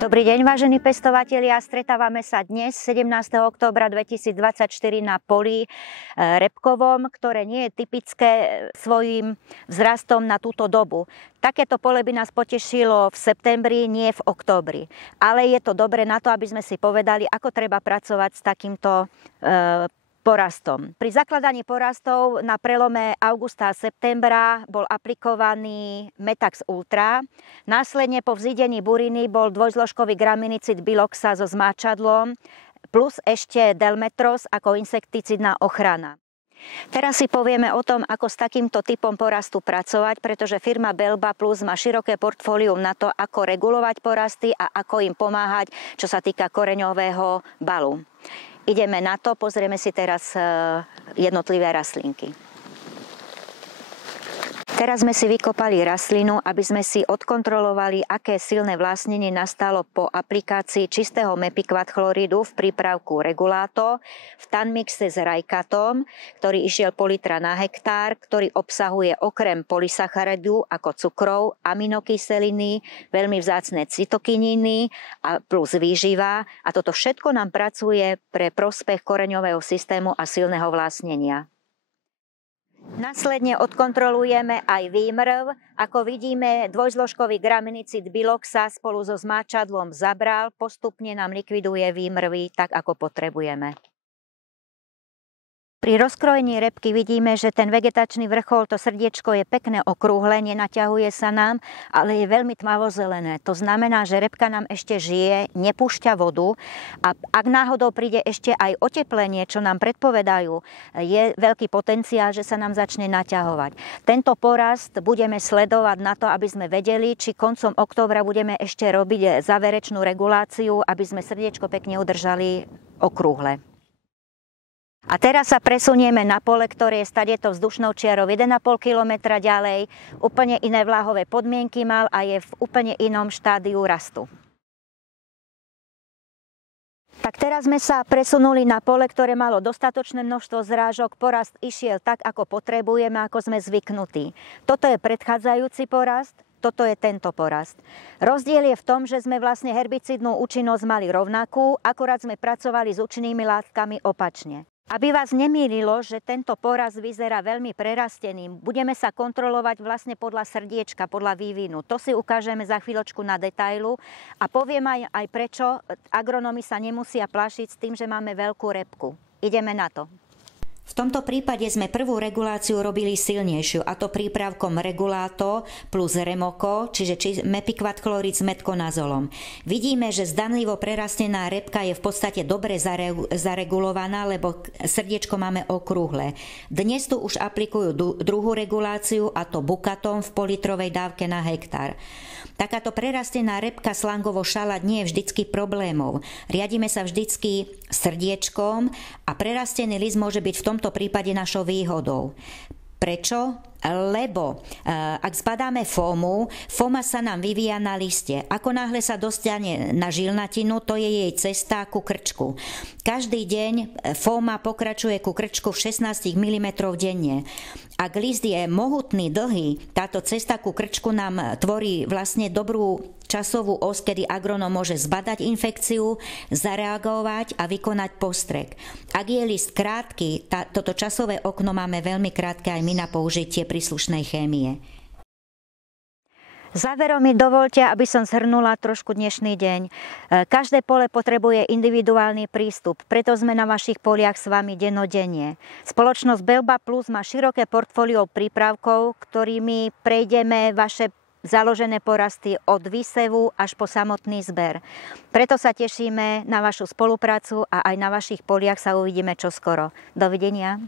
Dobrý deň, vážení pestovatelia. Stretávame sa dnes 17. októbra 2024 na poli repkovom, ktoré nie je typické svojím vzrastom na túto dobu. Takéto pole by nás potešilo v septembri, nie v októbri. Ale je to dobre na to, aby sme si povedali, ako treba pracovať s takýmto porastom. Pri zakladaní porastov na prelome augusta a septembra bol aplikovaný Metax Ultra. Následne po vzídení buriny bol dvojzložkový graminicid Biloxa so zmáčadlom plus ešte Delmetros ako insekticidná ochrana. Teraz si povieme o tom, ako s takýmto typom porastu pracovať, pretože firma Belba Plus má široké portfólium na to, ako regulovať porasty a ako im pomáhať, čo sa týka koreňového balu. Ideme na to, pozrieme si teraz jednotlivé rastlinky. Teraz sme si vykopali rastlinu, aby sme si odkontrolovali, aké silné vlastnenie nastalo po aplikácii čistého mepikvat chloridu v prípravku Regulato v tanmixe s rajkatom, ktorý išiel pol litra na hektár, ktorý obsahuje okrem polysacharidu ako cukrov, aminokyseliny, veľmi vzácne cytokininy a plus výživa. A toto všetko nám pracuje pre prospech koreňového systému a silného vlastnenia. Následne odkontrolujeme aj výmrv. Ako vidíme, dvojzložkový graminicid Biloxa spolu so zmáčadlom zabral, postupne nám likviduje výmrvy tak, ako potrebujeme. Pri rozkrojení repky vidíme, že ten vegetačný vrchol, to srdiečko je pekné okrúhle, nenaťahuje sa nám, ale je veľmi tmavozelené. To znamená, že repka nám ešte žije, nepúšťa vodu a ak náhodou príde ešte aj oteplenie, čo nám predpovedajú, je veľký potenciál, že sa nám začne naťahovať. Tento porast budeme sledovať na to, aby sme vedeli, či koncom októbra budeme ešte robiť záverečnú reguláciu, aby sme srdiečko pekne udržali okrúhle. A teraz sa presunieme na pole, ktoré je stadeto vzdušnou čiarou 1,5 km ďalej. Úplne iné vláhové podmienky mal a je v úplne inom štádiu rastu. Tak teraz sme sa presunuli na pole, ktoré malo dostatočné množstvo zrážok. Porast išiel tak, ako potrebujeme, ako sme zvyknutí. Toto je predchádzajúci porast. Toto je tento porast. Rozdiel je v tom, že sme vlastne herbicidnú účinnosť mali rovnakú, akurát sme pracovali s účinnými látkami opačne. Aby vás nemýlilo, že tento porast vyzerá veľmi prerastený, budeme sa kontrolovať vlastne podľa srdiečka, podľa vývinu. To si ukážeme za chvíľočku na detailu a poviem aj prečo agronómi sa nemusia plašiť s tým, že máme veľkú repku. Ideme na to. V tomto prípade sme prvú reguláciu robili silnejšiu, a to prípravkom Regulato plus Remoko, čiže mepikvat chlorid s metkonazolom. Vidíme, že zdanlivo prerastená repka je v podstate dobre zaregulovaná, lebo srdiečko máme okrúhle. Dnes tu už aplikujú druhú reguláciu, a to bukatom v politrovej dávke na hektár. Takáto prerastená repka slangovo šalát nie je vždycky problémov. Riadíme sa vždycky srdiečkom a prerastený list môže byť v tomto prípade našou výhodou. Prečo? Lebo ak zbadáme fómu, fóma sa nám vyvíja na liste. Ako náhle sa dostane na žilnatinu, to je jej cesta ku krčku. Každý deň fóma pokračuje ku krčku v 16 mm denne. Ak list je mohutný, dlhý, táto cesta ku krčku nám tvorí vlastne dobrú časovú os, kedy agronóm môže zbadať infekciu, zareagovať a vykonať postrek. Ak je list krátky, toto časové okno máme veľmi krátke aj my na použitie príslušnej chémie. Záverom mi dovoľte, aby som zhrnula trošku dnešný deň. Každé pole potrebuje individuálny prístup, preto sme na vašich poliach s vami dennodenne. Spoločnosť Belba Plus má široké portfólio prípravkov, ktorými prejdeme vaše založené porasty od výsevu až po samotný zber. Preto sa tešíme na vašu spoluprácu a aj na vašich poliach sa uvidíme čoskoro. Dovidenia.